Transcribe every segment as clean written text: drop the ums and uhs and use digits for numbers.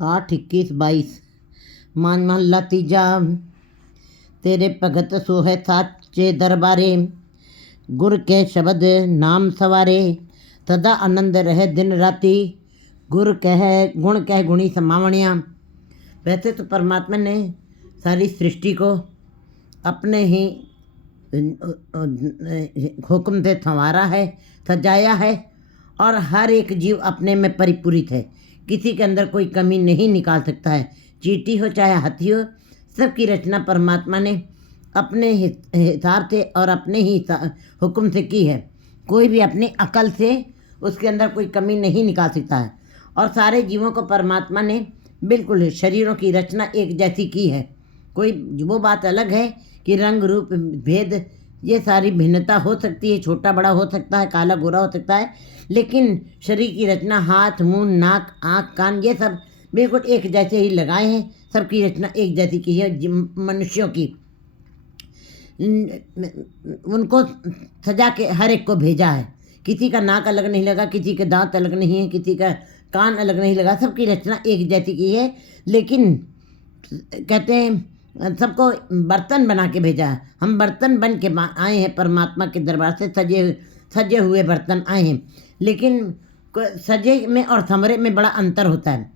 8-21-22 मान महला तीजा। तेरे भगत सो है साचे दरबारे, गुर के शब्द नाम सवारे, सदा आनंद रहे दिन राति, गुर कह गुण कह गुणी समावणिया। वैसे तो परमात्मा ने सारी सृष्टि को अपने ही हुक्म से संवारा है, सजाया है, और हर एक जीव अपने में परिपूरित है। किसी के अंदर कोई कमी नहीं निकाल सकता है। चींटी हो चाहे हाथी हो, सबकी रचना परमात्मा ने अपने हिसाब से और अपने ही हुक्म से की है। कोई भी अपनी अकल से उसके अंदर कोई कमी नहीं निकाल सकता है। और सारे जीवों को परमात्मा ने बिल्कुल शरीरों की रचना एक जैसी की है। कोई वो बात अलग है कि रंग रूप भेद ये सारी भिन्नता हो सकती है, छोटा बड़ा हो सकता है, काला गोरा हो सकता है, लेकिन शरीर की रचना हाथ मुंह नाक आँख कान ये सब बिल्कुल एक जैसे ही लगाए हैं। सबकी रचना एक जैसी की है। मनुष्यों की उनको सजा के हर एक को भेजा है। किसी का नाक अलग नहीं लगा, किसी के दांत अलग नहीं है, किसी का कान अलग नहीं लगा, सबकी रचना एक जैसी की है। लेकिन कहते हैं सबको बर्तन बना के भेजा है। हम बर्तन बन के आए हैं, परमात्मा के दरबार से सजे हुए बर्तन आए हैं। लेकिन सजे में और समरे में बड़ा अंतर होता है।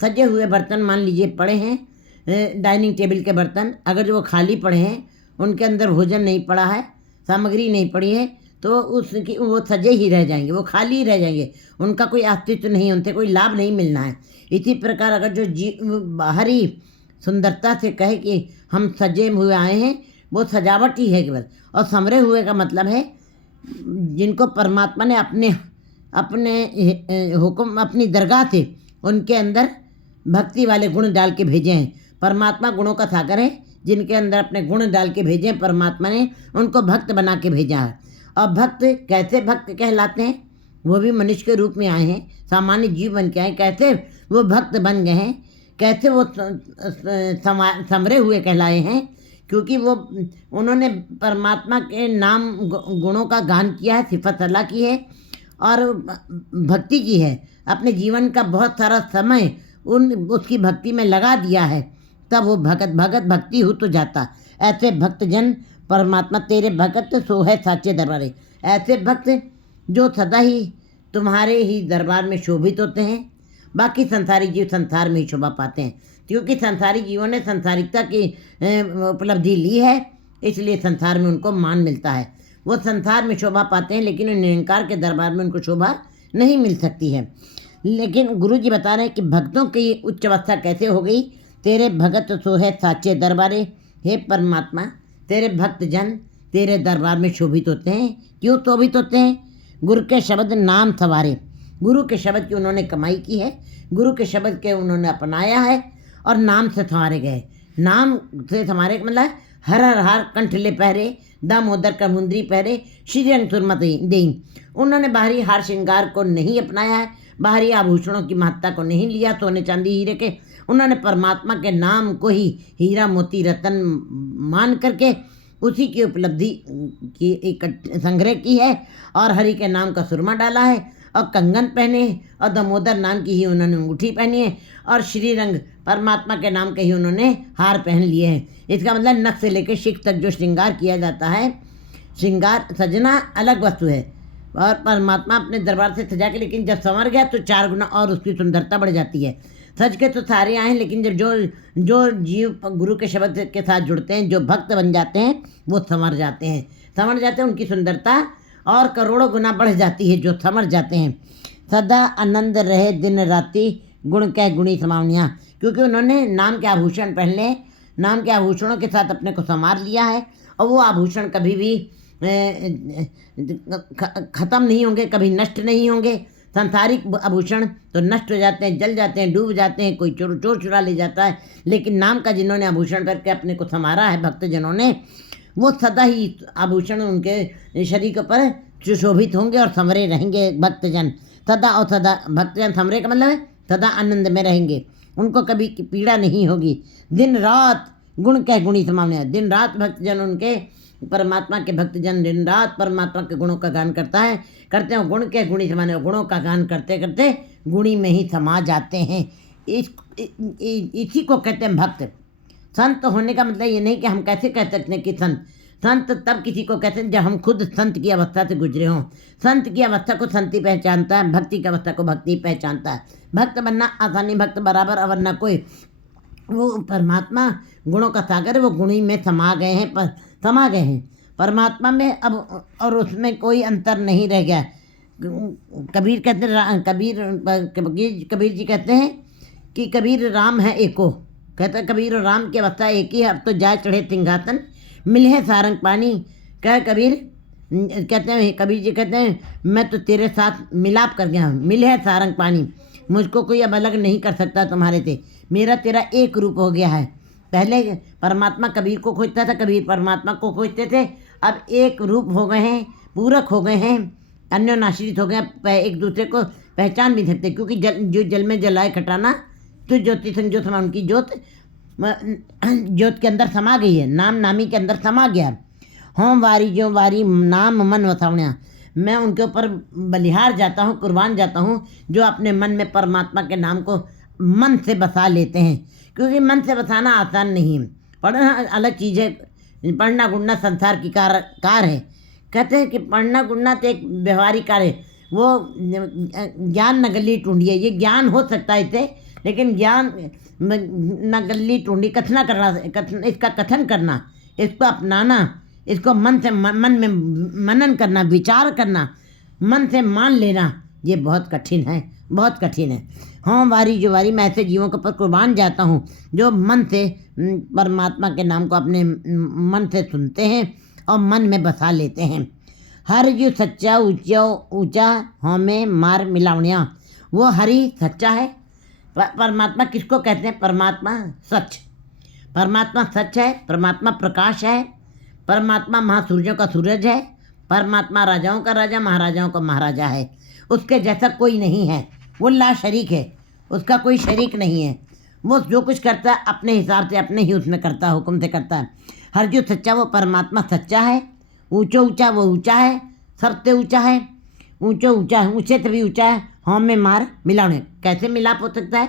सजे हुए बर्तन मान लीजिए पड़े हैं डाइनिंग टेबल के बर्तन, अगर जो वो खाली पड़े हैं, उनके अंदर भोजन नहीं पड़ा है, सामग्री नहीं पड़ी है, तो उसकी वो सजे ही रह जाएंगे, वो खाली ही रह जाएंगे, उनका कोई अस्तित्व नहीं, उनसे कोई लाभ नहीं मिलना है। इसी प्रकार अगर जो बाहरी सुंदरता से कहे कि हम सजे हुए आए हैं, वो सजावट ही है केवल। और समरे हुए का मतलब है जिनको परमात्मा ने अपने हुक्म अपनी दरगाह से उनके अंदर भक्ति वाले गुण डाल के भेजे हैं। परमात्मा गुणों का सागर है, जिनके अंदर अपने गुण डाल के भेजे हैं परमात्मा ने, उनको भक्त बना के भेजा है। और भक्त कैसे भक्त कहलाते हैं? वो भी मनुष्य के रूप में आए हैं, सामान्य जीव बन के आए। कैसे वो भक्त बन गए हैं, कैसे वो समरे हुए कहलाए हैं? क्योंकि वो उन्होंने परमात्मा के नाम गुणों का गान किया है, सिफत अल्लाह की है और भक्ति की है। अपने जीवन का बहुत सारा समय उसकी भक्ति में लगा दिया है, तब वो भगत भक्ति हो तो जाता। ऐसे भक्त जन परमात्मा तेरे भगत सो है साचे दरबारे। ऐसे भक्त जो सदा ही तुम्हारे ही दरबार में शोभित होते हैं। बाकी संसारी जीव संसार में ही शोभा पाते हैं, क्योंकि संसारी जीवों ने संसारिकता की उपलब्धि ली है, इसलिए संसार में उनको मान मिलता है। वो संसार में शोभा पाते हैं, लेकिन निरंकार के दरबार में उनको शोभा नहीं मिल सकती है। लेकिन गुरु जी बता रहे हैं कि भक्तों की उच्च अवस्था कैसे हो गई। तेरे भगत सो है साचे दरबारे। हे परमात्मा, तेरे भक्त जन तेरे दरबार में शोभित होते हैं। क्यों शोभित होते हैं? गुरु के शब्द नाम सवारे। गुरु के शब्द की उन्होंने कमाई की है, गुरु के शब्द के उन्होंने अपनाया है और नाम से संवारे गए। नाम से संवारे मतलब हर हर हार कंठले पहरे, दामोदर का मुंदरी पहरे, श्री रंग सुरमा देई। उन्होंने बाहरी हार श्रृंगार को नहीं अपनाया है, बाहरी आभूषणों की महत्ता को नहीं लिया, सोने चांदी हीरे के। उन्होंने परमात्मा के नाम को ही हीरा मोती रतन मान करके उसी की उपलब्धि की एक संग्रह की है, और हरि के नाम का सुरमा डाला है और कंगन पहने, और दामोदर नाम की ही उन्होंने अंगूठी पहनी है, और श्री रंग परमात्मा के नाम के ही उन्होंने हार पहन लिए हैं। इसका मतलब नख से लेकर शिख तक जो श्रृंगार किया जाता है, श्रृंगार सजना अलग वस्तु है, और परमात्मा अपने दरबार से सजा के, लेकिन जब संवर गया तो 4 गुना और उसकी सुंदरता बढ़ जाती है। सज के तो सारे आए हैं, लेकिन जब जो जीव गुरु के शब्द के साथ जुड़ते हैं, जो भक्त बन जाते हैं, वो संवर जाते हैं, उनकी सुंदरता और करोड़ों गुना बढ़ जाती है जो समर जाते हैं। सदा आनंद रहे दिन राति, गुण कह गुणी समावनिया। क्योंकि उन्होंने नाम के आभूषण पहन ले, नाम के आभूषणों के साथ अपने को संवार लिया है, और वो आभूषण कभी भी ख़त्म नहीं होंगे, कभी नष्ट नहीं होंगे। सांसारिक आभूषण तो नष्ट हो जाते हैं, जल जाते हैं, डूब जाते हैं, कोई चोर चुरा ले जाता है, लेकिन नाम का जिन्होंने आभूषण करके अपने को संवारा है भक्तजनों ने, वो सदा ही आभूषण उनके शरीर पर सुशोभित होंगे और समरे रहेंगे भक्तजन सदा। और सदा भक्तजन समरे का मतलब है सदा आनंद में रहेंगे, उनको कभी पीड़ा नहीं होगी। दिन रात गुण कह गुणी समावने। दिन रात भक्तजन उनके परमात्मा के भक्तजन दिन रात परमात्मा के गुणों का गान करते हैं। गुण के गुणी समाने, गुणों का गान करते करते गुणी में ही समा जाते हैं। इसी को कहते हैं भक्त। संत होने का मतलब ये नहीं कि हम कैसे कह सकते हैं कि संत तब किसी को कहते हैं जब हम खुद संत की अवस्था से गुजरे हों। संत की अवस्था को संती पहचानता है, भक्ति की अवस्था को भक्ति पहचानता है। भक्त बनना आसानी, भक्त बराबर अवर न कोई। वो परमात्मा गुणों का सागर है, वो गुणी में समा गए हैं परमात्मा में अब, और उसमें कोई अंतर नहीं रह गया। कबीर कहते हैं, कबीर जी कहते हैं कि कबीर राम है एको। कहते हैं कबीर और राम की अवस्था एक ही है। अब तो जाए चढ़े सिंहासन, मिले है सारंग पानी। कह कबीर कहते हैं, कबीर जी कहते हैं मैं तो तेरे साथ मिलाप कर गया हूँ, मिले है सारंग पानी। मुझको कोई अब अलग नहीं कर सकता तुम्हारे से, मेरा तेरा एक रूप हो गया है। पहले परमात्मा कबीर को खोजता था, कबीर परमात्मा को खोजते थे। अब एक रूप हो गए हैं, पूरक हो गए हैं, अन्योनाश्रित हो गए, एक दूसरे को पहचान भी सकते। क्योंकि जो जल में जलाए खटाना, तो ज्योति संजोत समा, उनकी ज्योत के अंदर समा गई है, नाम नामी के अंदर समा गया। होम वारी जो वारी नाम मन वसावण्या, मैं उनके ऊपर बलिहार जाता हूँ, कुर्बान जाता हूँ, जो अपने मन में परमात्मा के नाम को मन से बसा लेते हैं। क्योंकि मन से बसाना आसान नहीं है, पढ़ना अलग चीज़ है, पढ़ना गुणना संसार की कार है। कहते हैं कि पढ़ना गुणना तो एक व्यवहारिक कार्य है, वो ज्ञान न गली टूंढी है। ये ज्ञान हो सकता है इसे, लेकिन ज्ञान न गली टूंढी कथना करना, इसका कथन करना, इसको अपनाना, इसको मन में मनन करना, विचार करना, मन से मान लेना, ये बहुत कठिन है, बहुत कठिन है। हाँ वारी जो वारी, मैं ऐसे जीवों के ऊपर कुर्बान जाता हूँ जो मन से परमात्मा के नाम को अपने मन से सुनते हैं और मन में बसा लेते हैं। हर जो सच्चा ऊंचा हमें मार मिलावणिया, वो हरि सच्चा है। परमात्मा किसको कहते हैं? परमात्मा सच, परमात्मा सच है, परमात्मा प्रकाश है, परमात्मा महासूर्यों का सूरज है, परमात्मा राजाओं का राजा, महाराजाओं का महाराजा है। उसके जैसा कोई नहीं है, वो ला शरीक है, उसका कोई शरीक नहीं है। वो जो कुछ करता है अपने हिसाब से, अपने ही उसमें करता है, हुक्म से करता है। हर जो सच्चा वो परमात्मा सच्चा है। ऊंचो ऊंचा वो ऊंचा है, सबसे ऊंचा है, ऊंचो ऊंचा है, ऊंचे से भी ऊंचा है। हाँ में मार मिलाने, कैसे मिलाप हो सकता है?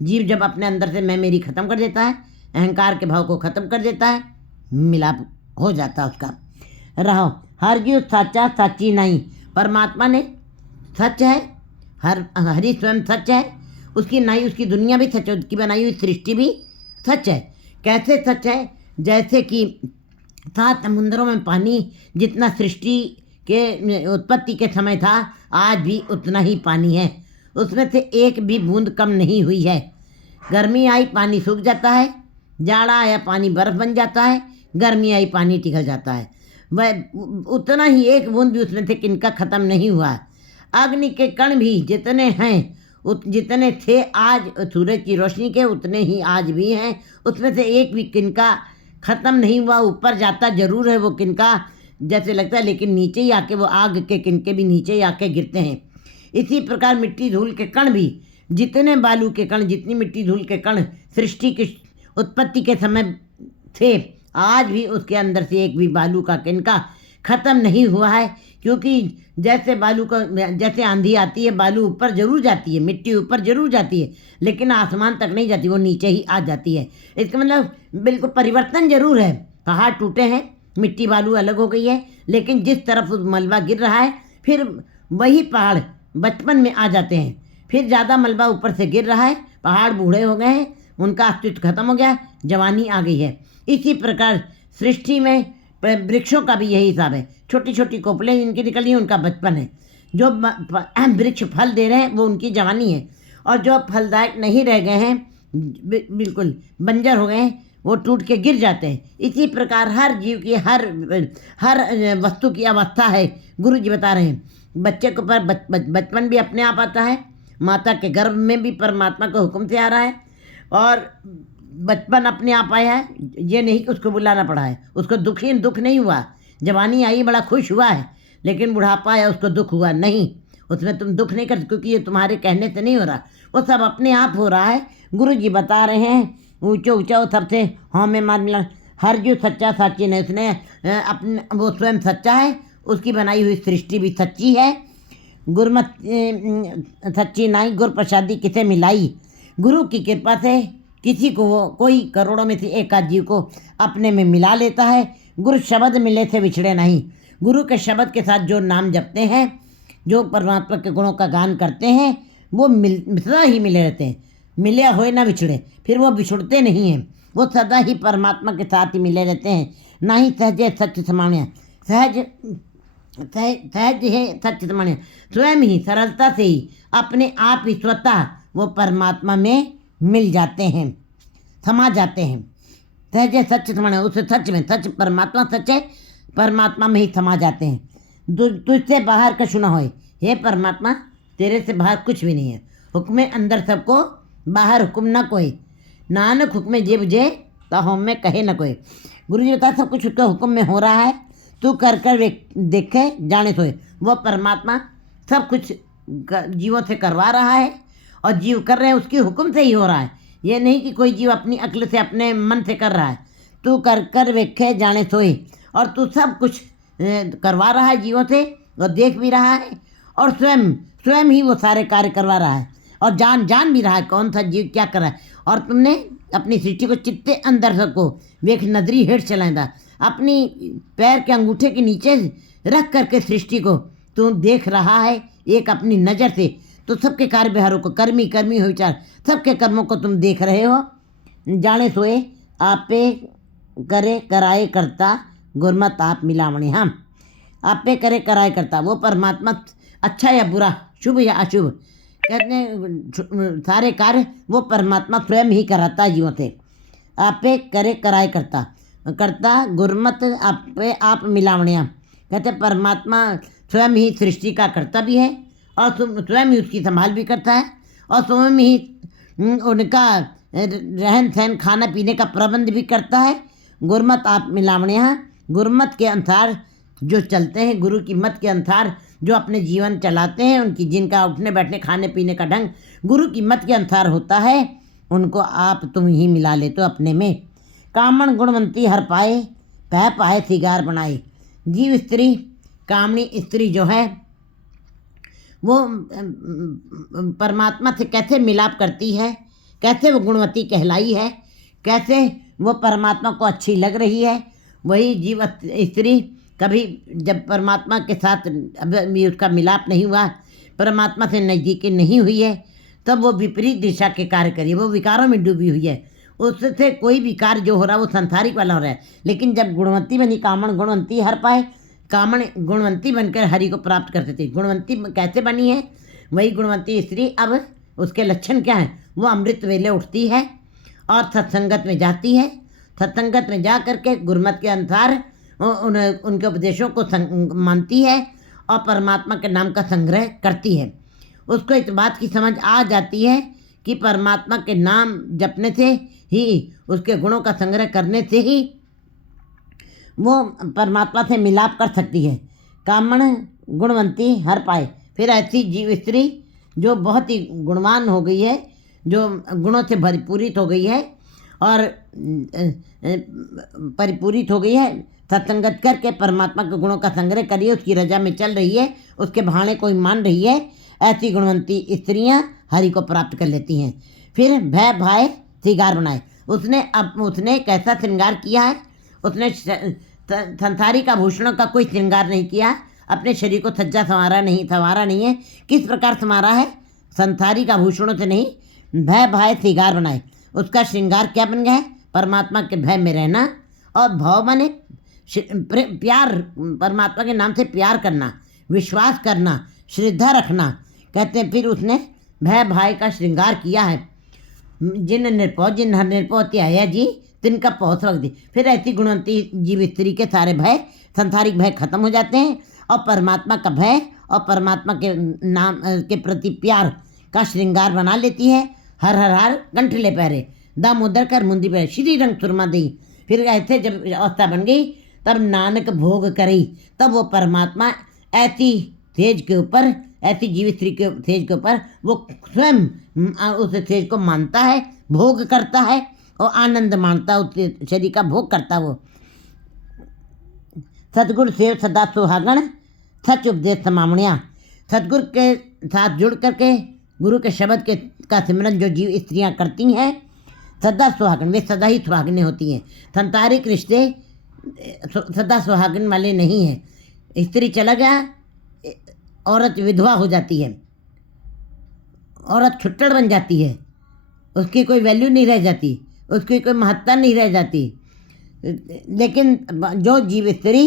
जीव जब अपने अंदर से मैं मेरी ख़त्म कर देता है, अहंकार के भाव को ख़त्म कर देता है, मिलाप हो जाता है उसका। रहो हर जीव साचा साची नहीं, परमात्मा ने सच है, हरि स्वयं सच है, उसकी नाई, उसकी दुनिया भी सच है, उसकी बनाई हुई सृष्टि भी सच है। कैसे सच है? जैसे कि 7 समुद्रों में पानी जितना सृष्टि के उत्पत्ति के समय था, आज भी उतना ही पानी है, उसमें से एक भी बूंद कम नहीं हुई है। गर्मी आई पानी सूख जाता है, जाड़ा आया पानी बर्फ़ बन जाता है, गर्मी आई पानी पिघल जाता है। वह उतना ही एक बूंद भी उसमें से किनका ख़त्म नहीं हुआ। अग्नि के कण भी जितने हैं, जितने थे आज सूरज की रोशनी के, उतने ही आज भी हैं, उसमें से एक भी किनका ख़त्म नहीं हुआ। ऊपर जाता ज़रूर है वो किनका, जैसे लगता है, लेकिन नीचे ही आके वो आग के किनके भी नीचे ही आके गिरते हैं। इसी प्रकार मिट्टी धूल के कण भी, जितने बालू के कण, जितनी मिट्टी धूल के कण सृष्टि की उत्पत्ति के समय थे, आज भी उसके अंदर से एक भी बालू का किनका ख़त्म नहीं हुआ है। क्योंकि जैसे बालू का, जैसे आंधी आती है, बालू ऊपर जरूर जाती है, मिट्टी ऊपर जरूर जाती है, लेकिन आसमान तक नहीं जाती, वो नीचे ही आ जाती है। इसका मतलब बिल्कुल परिवर्तन जरूर है। पहाड़ टूटे हैं, मिट्टी बालू अलग हो गई है, लेकिन जिस तरफ मलबा गिर रहा है, फिर वही पहाड़ बचपन में आ जाते हैं। फिर ज़्यादा मलबा ऊपर से गिर रहा है, पहाड़ बूढ़े हो गए हैं, उनका अस्तित्व खत्म हो गया, जवानी आ गई है। इसी प्रकार सृष्टि में वृक्षों का भी यही हिसाब है। छोटी छोटी कोपलें जिनकी निकली हैं, उनका बचपन है। जो वृक्ष फल दे रहे हैं, वो उनकी जवानी है। और जो फलदायक नहीं रह गए हैं, बिल्कुल बंजर हो गए हैं, वो टूट के गिर जाते हैं। इसी प्रकार हर जीव की, हर वस्तु की अवस्था है। गुरु जी बता रहे हैं, बच्चे के ऊपर बचपन भी अपने आप आता है, माता के गर्भ में भी परमात्मा के हुक्म से आ रहा है, और बचपन अपने आप आया है, ये नहीं कि उसको बुलाना पड़ा है, उसको दुख नहीं हुआ। जवानी आई बड़ा खुश हुआ है, लेकिन बुढ़ापा आया उसको दुख हुआ नहीं। उसमें तुम दुख नहीं करते, क्योंकि ये तुम्हारे कहने से नहीं हो रहा, वो सब अपने आप हो रहा है। गुरु जी बता रहे हैं, ऊंचो ऊंचा वो सबसे हाँ में मान मिला। हर जो सच्चा साची ने, उसने अपने, वो स्वयं सच्चा है, उसकी बनाई हुई सृष्टि भी सच्ची है। गुरमत सच्ची नाई गुर प्रसादी किसे मिलाई, गुरु की कृपा से किसी को कोई करोड़ों में से एक आध जीव को अपने में मिला लेता है। गुरु शब्द मिले से विछड़े नहीं। गुरु के शब्द के साथ जो नाम जपते हैं, जो परमात्मा के गुणों का गान करते हैं, वो सदा ही मिले रहते हैं। मिले होए ना विछड़े, फिर वो बिछुड़ते नहीं हैं। वो सदा ही परमात्मा के साथ ही मिले रहते हैं। ना ही सहजे सच समाण्या, सहज है सच समाण्या, स्वयं ही सरलता से ही अपने आप ही स्वतः वो परमात्मा में मिल जाते हैं, समा जाते हैं। सहजे सच समाण्या, उसे सच में, सच परमात्मा सच है, परमात्मा में ही समा जाते हैं। तुझसे बाहर कछु न होए, हे परमात्मा तेरे से बाहर कुछ भी नहीं है। हुक्मे अंदर सबको, बाहर हुक्म न कोई, नानक हुक्मे जे बुझे तो हम में कहे न कोई। गुरु जी बता सब कुछ उसके हुक्म में हो रहा है, तू कर कर देखे जाने सोए। वो परमात्मा सब कुछ जीवों से करवा रहा है और जीव कर रहे हैं उसके हुक्म से ही हो रहा है। ये नहीं कि कोई जीव अपनी अक्ल से अपने मन से कर रहा है। तू कर कर वेखे जाने सोए, और तू सब कुछ करवा रहा है जीवों से, और देख भी रहा है, और स्वयं ही वो सारे कार्य करवा रहा है, और जान भी रहा है कौन सा जीव क्या कर रहा है। और तुमने अपनी सृष्टि को चित्ते अंदर सबको वेख नजरी हेठ चलाएंदा, अपनी पैर के अंगूठे के नीचे रख करके सृष्टि को तू देख रहा है एक अपनी नज़र से। तो सबके कार्य व्यवहारों को, कर्मी हो विचार, सबके कर्मों को तुम देख रहे हो। जाने सोए आपे करे कराए करता, गुरमत आप मिलावणे। हम आपे करे कराए करता, वो परमात्मा अच्छा या बुरा, शुभ या अशुभ, कहते हैं सारे कार्य वो परमात्मा स्वयं ही कराता है जीवों से। आपे करे कराए करता गुरमत आपे आप मिलावणिया, कहते परमात्मा स्वयं ही सृष्टि का करता भी है, और स्वयं ही उसकी संभाल भी करता है, और स्वयं ही उनका रहन सहन खाना पीने का प्रबंध भी करता है। गुरमत आप मिलावणिया, गुरमत के अनुसार जो चलते हैं, गुरु की मत के अनुसार जो अपने जीवन चलाते हैं, उनकी जिनका उठने बैठने खाने पीने का ढंग गुरु की मत के अनुसार होता है, उनको आप तुम ही मिला ले तो अपने में। कामण गुणवंती हर पाए, पह पाए सिगार बनाए। जीव स्त्री, कामणी स्त्री जो है वो परमात्मा से कैसे मिलाप करती है, कैसे वो गुणवती कहलाई है, कैसे वो परमात्मा को अच्छी लग रही है। वही जीव स्त्री कभी जब परमात्मा के साथ अभी उसका मिलाप नहीं हुआ, परमात्मा से नज़दीकी नहीं हुई है, तब वो विपरीत दिशा के कार्य करिए, वो विकारों में डूबी हुई है। उससे कोई भी कार्य जो हो रहा है वो संसारिक वाला हो रहा है। लेकिन जब गुणवंती बनी, कामण गुणवंती हर पाए, कामण गुणवंती बनकर हरि को प्राप्त करते थे। गुणवंती कैसे बनी है, वही गुणवंती स्त्री अब उसके लक्षण क्या हैं, वो अमृत वेले उठती है और सत्संगत में जाती है। सत्संगत में जा करके गुरमत के अनुसार उनके उपदेशों को मानती है और परमात्मा के नाम का संग्रह करती है। उसको इस बात की समझ आ जाती है कि परमात्मा के नाम जपने से ही, उसके गुणों का संग्रह करने से ही वो परमात्मा से मिलाप कर सकती है। कामण गुणवंती हर पाए, फिर ऐसी जीव स्त्री जो बहुत ही गुणवान हो गई है, जो गुणों से भरपूरित हो गई है और परिपूरित हो गई है, सत्संगत करके परमात्मा के गुणों का संग्रह करिए, उसकी रजा में चल रही है, उसके भाणे कोई मान रही है, ऐसी गुणवंती स्त्रियां हरि को प्राप्त कर लेती हैं। फिर भय भाए श्रृंगार बनाए, उसने कैसा श्रृंगार किया है, उसने संसारिक आभूषणों का कोई श्रृंगार नहीं किया, अपने शरीर को सज्जा संवारा नहीं है। किस प्रकार संवारा है, संसारिक आभूषणों से नहीं, भय भाए श्रृंगार बनाए। उसका श्रृंगार क्या बन गया है, परमात्मा के भय में रहना, और भाव माने प्यार, परमात्मा के नाम से प्यार करना, विश्वास करना, श्रद्धा रखना। कहते हैं फिर उसने भय भाई का श्रृंगार किया है। जिन हर निर्पौती आया जी तिनका पहुँच रख दी। फिर ऐसी गुणवंती जीव स्त्री के सारे भय, संसारिक भय खत्म हो जाते हैं, और परमात्मा का भय और परमात्मा के नाम के प्रति प्यार का श्रृंगार बना लेती है। हर हर हर कंठले पहरे, दामोदर कर मुंदी पहरे, श्री रंग सुरमा दी। फिर ऐसे जब अवस्था बन गई, तब नानक भोग करी, तब वो परमात्मा ऐसी तेज के ऊपर, ऐसी जीव स्त्री के तेज के ऊपर वो स्वयं उस तेज को मानता है, भोग करता है और आनंद मानता, उस शरीर का भोग करता। वो सतगुरु सेव सदा सुहागण, सच उपदेश समावणिया। सतगुरु के साथ जुड़ करके गुरु के शब्द के का सिमरन जो जीव स्त्रियां करती हैं सदा सुहागन, वे सदा ही सुहागने होती हैं। संसारिक रिश्ते सदा सुहागन वाले नहीं हैं। स्त्री चला गया, औरत विधवा हो जाती है, औरत छुट्टड़ बन जाती है, उसकी कोई वैल्यू नहीं रह जाती, उसकी कोई महत्ता नहीं रह जाती। लेकिन जो जीव स्त्री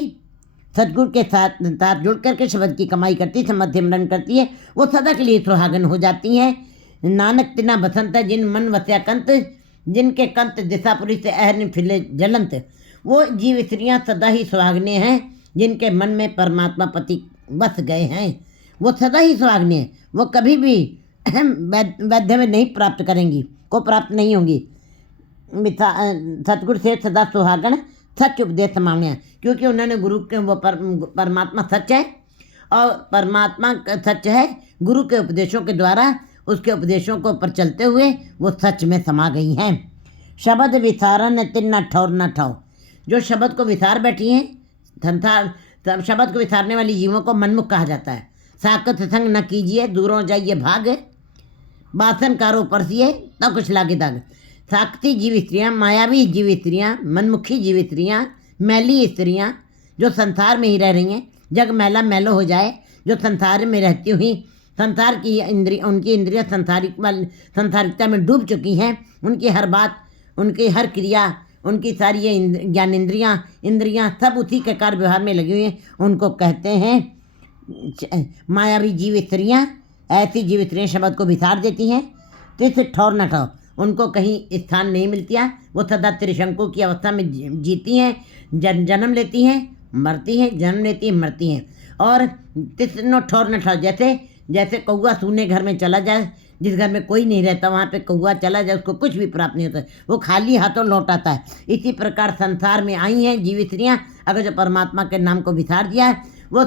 सतगुरु के साथ जुड़ करके शब्द की कमाई करती, सम्मत सिमरन करती है, वो सदा के लिए सुहागन हो जाती हैं। नानक तिना बसंत जिन मन वस्या कंत, जिनके कंत दिशापुरी से अहन फिले जलंत। वो जीव स्त्रियाँ सदा ही सुहागने हैं जिनके मन में परमात्मा पति बस गए हैं। वो सदा ही सुहागने हैं, वो कभी भी वैद्य में नहीं प्राप्त करेंगी, को प्राप्त नहीं होंगी। सतगुरु से सदा सुहागन सच उपदेश मांगे, क्योंकि उन्होंने गुरु के वो परमात्मा सच है और परमात्मा सच है। गुरु के उपदेशों के द्वारा उसके उपदेशों को पर चलते हुए वो सच में समा गई हैं। शब्द विसारन तिन न ठौर न ठौ, जो शब्द को विसार बैठी हैं, संसार शब्द को विसारने वाली जीवों को मनमुख कहा जाता है। साकत संग न कीजिए, दूरों जाइए भाग, बासन कारो परसिए तो कुछ लागे दाग। साकती जीव स्त्रियाँ, मायावी जीव स्त्रियाँ, मनमुखी जीव स्त्रियाँ, मैली स्त्रियाँ जो संसार में ही रह रही हैं, जग मैला मैलो हो जाए, जो संसार में रहती हुई संसार की उनकी इंद्रियाँ संसारिकता में डूब चुकी हैं, उनकी हर बात, उनकी हर क्रिया, उनकी सारी ये ज्ञान इंद्रियाँ सब उसी के कार्य व्यवहार में लगी हुई हैं, उनको कहते हैं मायावी जीव स्त्रियाँ। ऐसी जीव स्त्रियाँ शब्द को विसार देती हैं, तो इसे ठौर न ठौ, उनको कहीं स्थान नहीं मिलती है। वो सदा त्रिशंकु की अवस्था में जीती हैं, जन्म लेती हैं, मरती हैं, जन्म लेती हैं, मरती हैं। और तिसनो ठौर न ठौ, जैसे कौआ सूने घर में चला जाए, जिस घर में कोई नहीं रहता वहाँ पे कौआ चला जाए, उसको कुछ भी प्राप्त नहीं होता, वो खाली हाथों लौट आता है। इसी प्रकार संसार में आई हैं जीव स्त्रियाँ, अगर जो परमात्मा के नाम को विसार दिया है, वो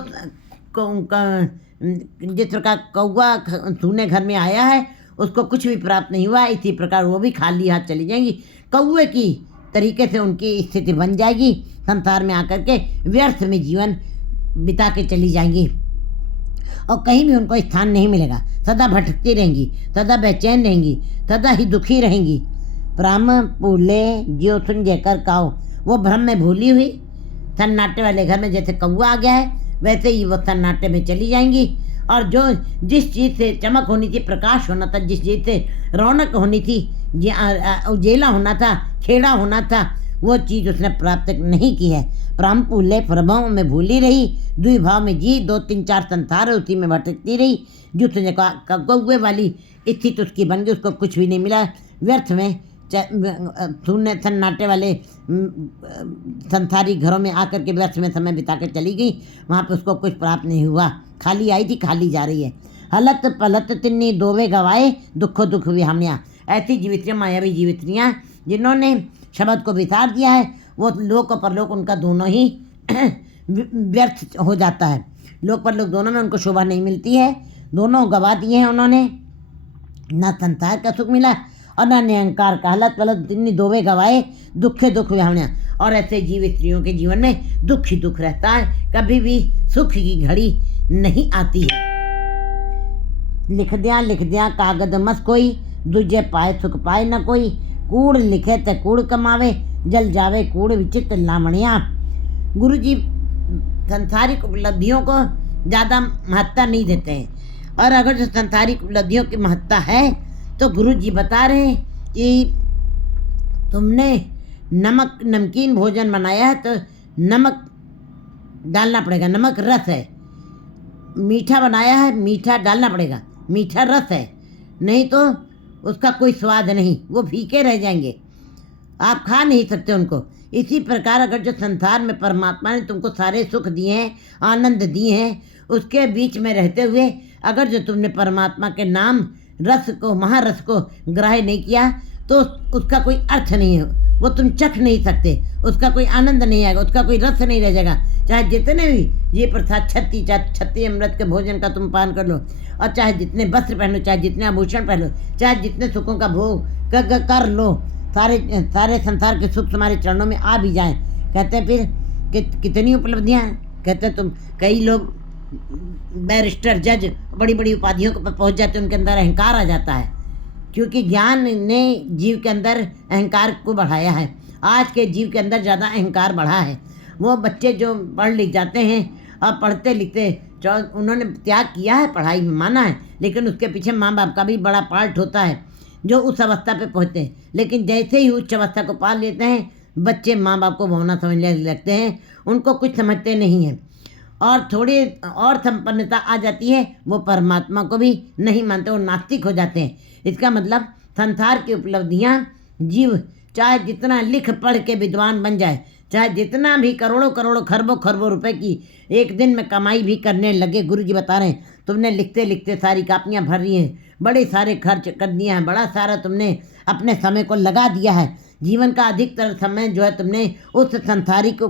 जिस प्रकार कौआ सूने घर में आया है उसको कुछ भी प्राप्त नहीं हुआ, इसी प्रकार वो भी खाली हाथ चली जाएंगी। कौए की तरीके से उनकी स्थिति बन जाएगी, संसार में आकर के व्यर्थ में जीवन बिता के चली जाएंगी और कहीं भी उनको स्थान नहीं मिलेगा। सदा भटकती रहेंगी, सदा बेचैन रहेंगी, सदा ही दुखी रहेंगी। ब्रह्म पूले जियो सुन जयकर काओ, वो भ्रम में भूली हुई सन्नाटे वाले घर में जैसे कौआ आ गया है, वैसे ही वो सन्नाटे में चली जाएंगी। और जो जिस चीज़ से चमक होनी थी, प्रकाश होना था, जिस चीज़ से रौनक होनी थी, उजेला होना था, खेड़ा होना था, वो चीज़ उसने प्राप्त नहीं की है। प्राम पूले प्रभाव में भूली रही, द्विभाव में जी, 2 3 4 संसार उसी में भटकती रही। जो तुझे कौवे वाली स्थिति उसकी बन गई, उसको कुछ भी नहीं मिला, व्यर्थ में सुनने सन्नाटे वाले संसारी घरों में आकर के व्यर्थ में समय बिता कर चली गई, वहाँ पे उसको कुछ प्राप्त नहीं हुआ, खाली आई थी खाली जा रही है। हलत पलत तिन्नी दोवे गवाए, दुखो दुख विहाम्या। ऐसी जीवित्रियाँ, मायावी जीवित्रियाँ जिन्होंने शब्द को विसार दिया है, वो लोक और परलोक उनका दोनों ही व्यर्थ हो जाता है। लोक परलोक दोनों में उनको शोभा नहीं मिलती है, दोनों गवा दिए हैं उन्होंने। न संसार का सुख मिला और न निरंकार का। हलत पलत तिन्नी दोवे गवाए, दुखे दुख विहाम्या। और ऐसे जीव स्त्रियों के जीवन में दुख ही दुख रहता है, कभी भी सुख की घड़ी नहीं आती है। लिख दिया कागद मस कोई, दूजे पाए सुख पाए न कोई। कूड़ लिखे ते कूड़ कमावे, जल जावे कूड़ विचित्र लामणिया। गुरु जी संसारिक उपलब्धियों को ज़्यादा महत्ता नहीं देते हैं, और अगर जो संसारिक उपलब्धियों की महत्ता है तो गुरु जी बता रहे हैं कि तुमने नमकीन भोजन बनाया है तो नमक डालना पड़ेगा, नमक रस है। मीठा बनाया है, मीठा डालना पड़ेगा, मीठा रस है, नहीं तो उसका कोई स्वाद नहीं, वो फीके रह जाएंगे, आप खा नहीं सकते उनको। इसी प्रकार अगर जो संसार में परमात्मा ने तुमको सारे सुख दिए हैं, आनंद दिए हैं, उसके बीच में रहते हुए अगर जो तुमने परमात्मा के नाम रस को, महारस को ग्रहण नहीं किया तो उसका कोई अर्थ नहीं है, वो तुम चख नहीं सकते, उसका कोई आनंद नहीं आएगा, उसका कोई रस नहीं रह जाएगा। चाहे जितने भी ये प्रसाद छत्ती अमृत के भोजन का तुम पान कर लो, और चाहे जितने वस्त्र पहनो, चाहे जितने आभूषण पहनो, चाहे जितने सुखों का भोग कर लो, सारे संसार के सुख तुम्हारे चरणों में आ भी जाएं। कहते हैं फिर कितनी उपलब्धियाँ, कहते हैं तुम कई लोग बैरिस्टर, जज बड़ी बड़ी उपाधियों पर पहुंच जाते हैं, उनके अंदर अहंकार आ जाता है, क्योंकि ज्ञान ने जीव के अंदर अहंकार को बढ़ाया है। आज के जीव के अंदर ज़्यादा अहंकार बढ़ा है। वो बच्चे जो पढ़ लिख जाते हैं और पढ़ते लिखते उन्होंने त्याग किया है, पढ़ाई में माना है, लेकिन उसके पीछे माँ बाप का भी बड़ा पार्ट होता है जो उस अवस्था पे पहुँचते हैं। लेकिन जैसे ही उच्च अवस्था को पार लेते हैं, बच्चे माँ बाप को भावना समझने लगते हैं, उनको कुछ समझते नहीं हैं और थोड़ी और संपन्नता आ जाती है, वो परमात्मा को भी नहीं मानते, वो नास्तिक हो जाते हैं। इसका मतलब संसार की उपलब्धियाँ जीव चाहे जितना लिख पढ़ के विद्वान बन जाए, चाहे जितना भी करोड़ों करोड़ों खरबों खरबों रुपए की एक दिन में कमाई भी करने लगे, गुरु जी बता रहे हैं तुमने लिखते लिखते सारी कापियाँ भर रही हैं, बड़े सारे खर्च कर दिया है, बड़ा सारा तुमने अपने समय को लगा दिया है, जीवन का अधिकतर समय जो है तुमने उस संसारिक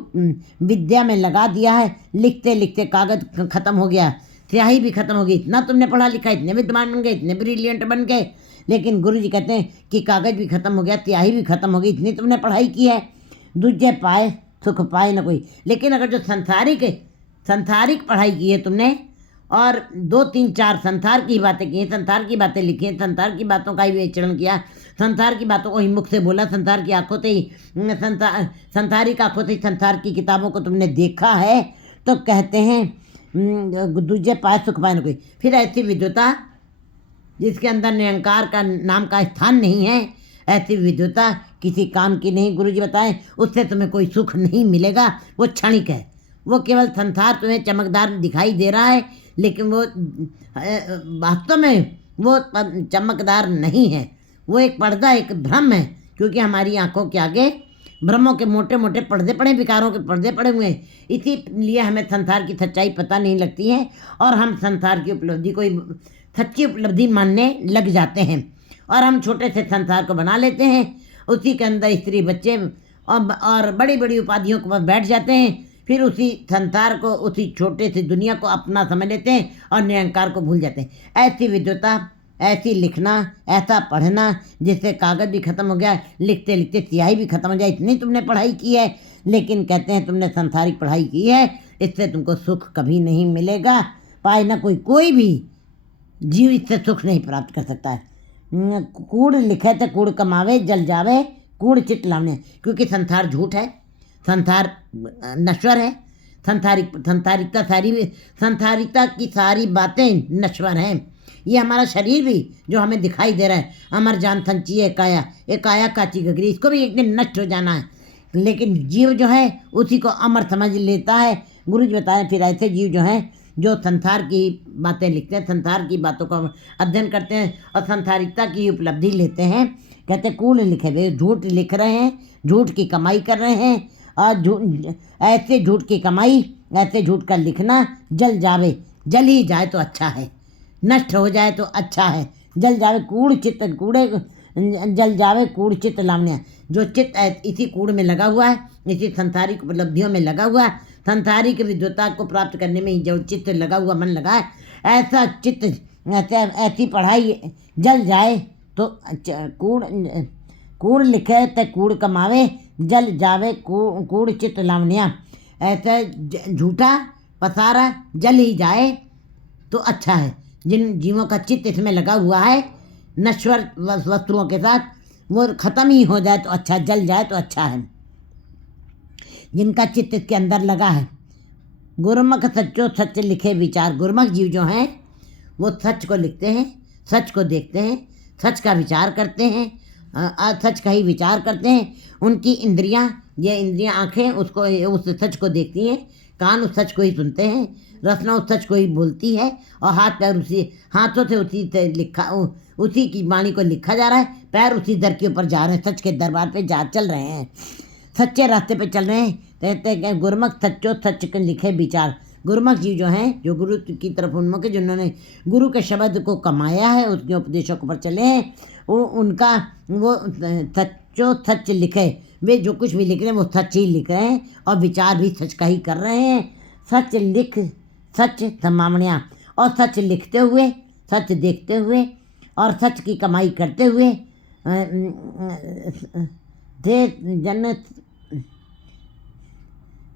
विद्या में लगा दिया है। लिखते लिखते कागज खत्म हो गया, स्याही भी खत्म हो गई, इतना तुमने पढ़ा लिखा, इतने विद्वान बन गए, इतने ब्रिलियंट बन गए, लेकिन गुरु जी कहते हैं कि कागज भी खत्म हो गया, स्याही भी खत्म हो गई, इतनी तुमने पढ़ाई की है। दूजे पाए सुख पाए न कोई। लेकिन अगर जो संसारिक पढ़ाई की है तुमने और 2 3 4 संसार की बातें की हैं, संसार की बातें लिखी हैं, संसार की बातों का ही विचरण किया, संसार की बातों को ही मुख से बोला, संसार की आंखों से ही संसारिक आंखों से ही संसार की किताबों को तुमने देखा है, तो कहते हैं दूजे पाए सुख पाए न कोई। फिर ऐसी विद्वता जिसके अंदर निरंकार का नाम का स्थान नहीं है, ऐसी विद्वता किसी काम की नहीं। गुरु जी बताएं उससे तुम्हें कोई सुख नहीं मिलेगा, वो क्षणिक है, वो केवल संसार तुम्हें चमकदार दिखाई दे रहा है, लेकिन वो वास्तव में वो चमकदार नहीं है, वो एक पर्दा, एक भ्रम है, क्योंकि हमारी आंखों के आगे भ्रमों के मोटे मोटे पर्दे पड़े, विकारों के पर्दे पड़े हुए हैं। इसीलिए हमें संसार की सच्चाई पता नहीं लगती है और हम संसार की उपलब्धि को सच्ची उपलब्धि मानने लग जाते हैं और हम छोटे से संसार को बना लेते हैं, उसी के अंदर स्त्री बच्चे और बड़ी बड़ी उपाधियों के पास बैठ जाते हैं, फिर उसी संसार को, उसी छोटे से दुनिया को अपना समझ लेते हैं और निरंकार को भूल जाते हैं। ऐसी विद्वता, ऐसी लिखना, ऐसा पढ़ना जिससे कागज़ भी ख़त्म हो गया, लिखते लिखते स्याही भी ख़त्म हो जाए, इतनी तुमने पढ़ाई की है, लेकिन कहते हैं तुमने संसारिक पढ़ाई की है, इससे तुमको सुख कभी नहीं मिलेगा। पाए ना कोई भी जीव इससे सुख नहीं प्राप्त कर सकता है। कूड़ लिखे तो कूड़ कमावे, जल जावे कूड़ चित लावने, क्योंकि संसार झूठ है, संसार नश्वर है, संसारिकता की सारी बातें नश्वर हैं। ये हमारा शरीर भी जो हमें दिखाई दे रहा है, अमर जान संची है काया, ये काया काची गगरी, इसको भी एक दिन नष्ट हो जाना है, लेकिन जीव जो है उसी को अमर समझ लेता है। गुरु जी बता रहे फिर ऐसे जीव जो हैं जो संसार की बातें लिखते हैं, संसार की बातों का अध्ययन करते हैं और संसारिकता की उपलब्धि लेते हैं, कहते कूड़ लिखे वे झूठ लिख रहे हैं, झूठ की कमाई कर रहे हैं और ऐसे झूठ की कमाई, ऐसे झूठ का लिखना जल जावे, जल ही जाए तो अच्छा है, नष्ट हो जाए तो अच्छा है, जल जावे कूड़ चित्त कूड़े जल जावे कूड़ चित्त लावण्य। जो चित्त इसी कूड़ में लगा हुआ है, इसी संसारिक उपलब्धियों में लगा हुआ है, संसारिक विद्वता को प्राप्त करने में ही जो चित्त लगा हुआ, मन लगा है, ऐसा चित्त, ऐसी पढ़ाई जल जाए तो कूड़ लिखे तो कूड़ कमावे, जल जावे कूड़ चित्त लावण्या। ऐसा झूठा पसारा जल ही जाए तो अच्छा है। जिन जीवों का चित्त इसमें लगा हुआ है नश्वर वस्तुओं के साथ, वो ख़त्म ही हो जाए तो अच्छा, जल जाए तो अच्छा है। जिनका चित्त इसके अंदर लगा है, गुरुमुख सच्चो सच लिखे विचार, गुरुमुख जीव जो हैं वो सच को लिखते हैं, सच को देखते हैं, सच का विचार करते हैं, सच का ही विचार करते हैं। उनकी इंद्रियां, ये इंद्रियां आँखें उसको, उस सच को देखती हैं, कान उस सच को ही सुनते हैं, रसना उस सच को ही बोलती है और हाथ पैर उसी हाथों से उसी की वाणी को लिखा जा रहा है, पैर उसी दर के ऊपर जा रहे हैं, सच के दरबार पे चल रहे हैं, सच्चे रास्ते पे चल रहे हैं। कहते हैं गुरुमुख सच्चो सच के लिखे विचार। गुरुमुख जीव जो हैं, जो गुरु की तरफ उन्मुख है, जिन्होंने गुरु के शब्द को कमाया है, उसके उपदेशों के ऊपर चले हैं, वो सच्चो सच लिखे, वे जो कुछ भी लिख रहे हैं वो सच ही लिख रहे हैं और विचार भी सच का ही कर रहे हैं। सच लिख सच समावण्या, और सच लिखते हुए, सच देखते हुए और सच की कमाई करते हुए दे जन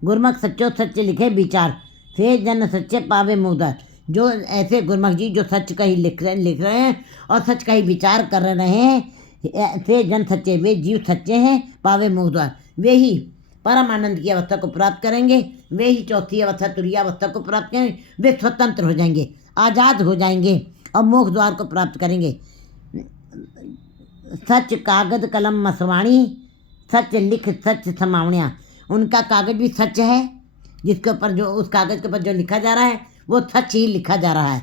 गुरुमुख सच्चो सच लिखे विचार, थे जन सच्चे पावे मुदत। जो ऐसे गुरमुख जी जो सच का ही लिख रहे हैं और सच का ही विचार कर रहे हैं, ऐसे जन सच्चे, वे जीव सच्चे हैं, पावे मोक्ष द्वार। वे ही परम आनंद की अवस्था को प्राप्त करेंगे, वे ही चौथी अवस्था तुरीय अवस्था को प्राप्त करेंगे। वे स्वतंत्र हो जाएंगे, आज़ाद हो जाएंगे और मोक्ष द्वार को प्राप्त करेंगे। सच कागज कलम मसवाणी, सच लिख सच समावणिया। उनका कागज भी सच है, जिसके ऊपर जो उस कागज के ऊपर जो लिखा जा रहा है वो सच ही लिखा जा रहा है।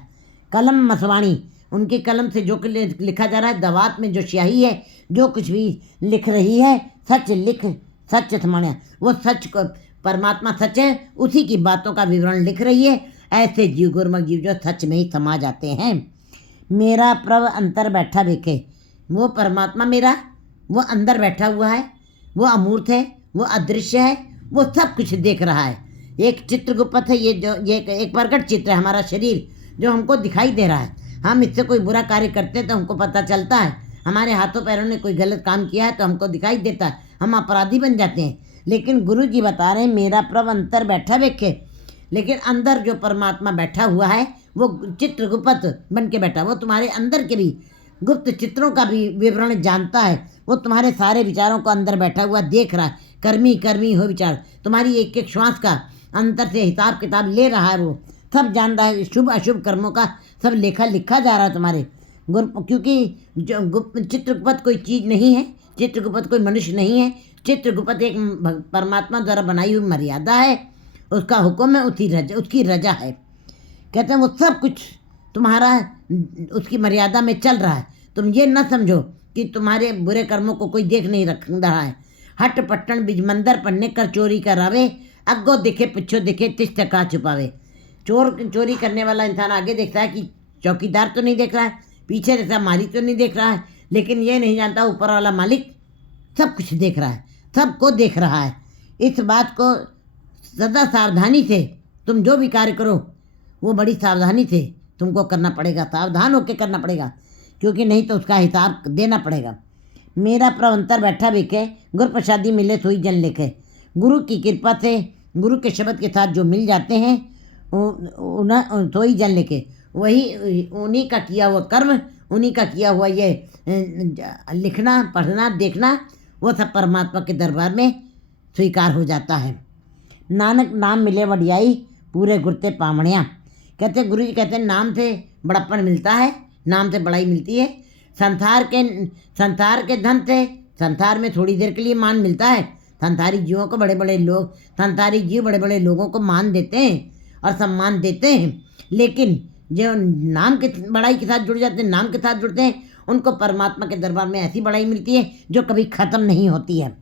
कलम मसवाणी, उनकी कलम से जो लिखा जा रहा है, दवात में जो स्याही है, जो कुछ भी लिख रही है, सच लिख सच समावणिया। वो सच को, परमात्मा सच है, उसी की बातों का विवरण लिख रही है। ऐसे जीव गुरमुख जीव जो सच में ही समा जाते हैं। मेरा प्रभ अंतर बैठा देखे, वो परमात्मा मेरा, वो अंदर बैठा हुआ है, वो अमूर्त है, वो अदृश्य है, वो सब कुछ देख रहा है। एक चित्रगुप्त है, ये एक प्रकट चित्र है, हमारा शरीर जो हमको दिखाई दे रहा है। हम इससे कोई बुरा कार्य करते तो हमको पता चलता है, हमारे हाथों पैरों ने कोई गलत काम किया है तो हमको दिखाई देता है, हम अपराधी बन जाते हैं। लेकिन गुरु जी बता रहे हैं मेरा प्रभ अंतर बैठा देखे, लेकिन अंदर जो परमात्मा बैठा हुआ है वो चित्रगुप्त बन के बैठा, वो तुम्हारे अंदर के भी गुप्त चित्रों का भी विवरण जानता है। वो तुम्हारे सारे विचारों को अंदर बैठा हुआ देख रहा है। कर्मी कर्मी हो विचार, तुम्हारी एक एक श्वास का अंतर से हिसाब किताब ले रहा है, वो सब जान रहा है। शुभ अशुभ कर्मों का सब लेखा लिखा जा रहा है तुम्हारे क्योंकि जो चित्रगुप्त कोई चीज़ नहीं है, चित्रगुप्त कोई मनुष्य नहीं है। चित्रगुप्त एक परमात्मा द्वारा बनाई हुई मर्यादा है, उसका हुक्म है, उसकी रजा है। कहते हैं वो सब कुछ तुम्हारा उसकी मर्यादा में चल रहा है। तुम ये न समझो कि तुम्हारे बुरे कर्मों को कोई देख नहीं रख रहा है। हट पट्टन बिजमंदर पन्ने कर चोरी करावे, अग्गो दिखे पिछो दिखे तिस टका छुपावे। चोरी करने वाला इंसान आगे देखता है कि चौकीदार तो नहीं देख रहा है, पीछे देखता माली तो नहीं देख रहा है, लेकिन ये नहीं जानता ऊपर वाला मालिक सब कुछ देख रहा है, सबको देख रहा है। इस बात को सदा सावधानी से तुम जो भी कार्य करो वो बड़ी सावधानी से तुमको करना पड़ेगा, सावधान होकर करना पड़ेगा, क्योंकि नहीं तो उसका हिसाब देना पड़ेगा। मेरा प्रवंतर बैठा बिके, गुरु प्रसादी मिले सोई जन लेके। गुरु की कृपा से, गुरु के शब्द के साथ जो मिल जाते हैं सोई जन लेके, वही उन्हीं का किया हुआ कर्म, उन्हीं का किया हुआ ये लिखना पढ़ना देखना, वो सब परमात्मा के दरबार में स्वीकार हो जाता है। नानक नाम मिले वडियाई, पूरे गुरते पामणिया। कहते गुरु जी कहते हैं नाम से बड़प्पन मिलता है, नाम से बड़ाई मिलती है। संसार के धन से संसार में थोड़ी देर के लिए मान मिलता है। संसारी जीवों को संसारी जीव बड़े बड़े लोगों को मान देते हैं और सम्मान देते हैं, लेकिन जो नाम के बड़ाई के साथ जुड़ जाते हैं, नाम के साथ जुड़ते हैं, उनको परमात्मा के दरबार में ऐसी बड़ाई मिलती है जो कभी ख़त्म नहीं होती है।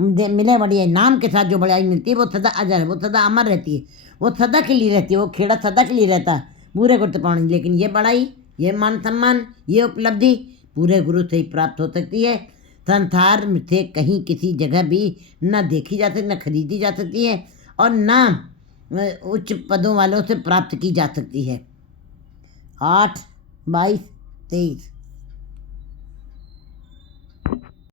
मिले बढ़िया नाम के साथ जो बड़ाई मिलती है वो सदा अजर है, वो सदा अमर रहती है, वो सदा के लिए रहती है, वो खेड़ा सदा के लिए रहता है पूरे गुरु पानी। लेकिन ये बड़ाई, ये मान सम्मान, ये उपलब्धि पूरे गुरु से ही प्राप्त हो सकती है। संसार से कहीं किसी जगह भी न देखी जा सकती, न खरीदी जा सकती है और न उच्च पदों वालों से प्राप्त की जा सकती है। 8/22/23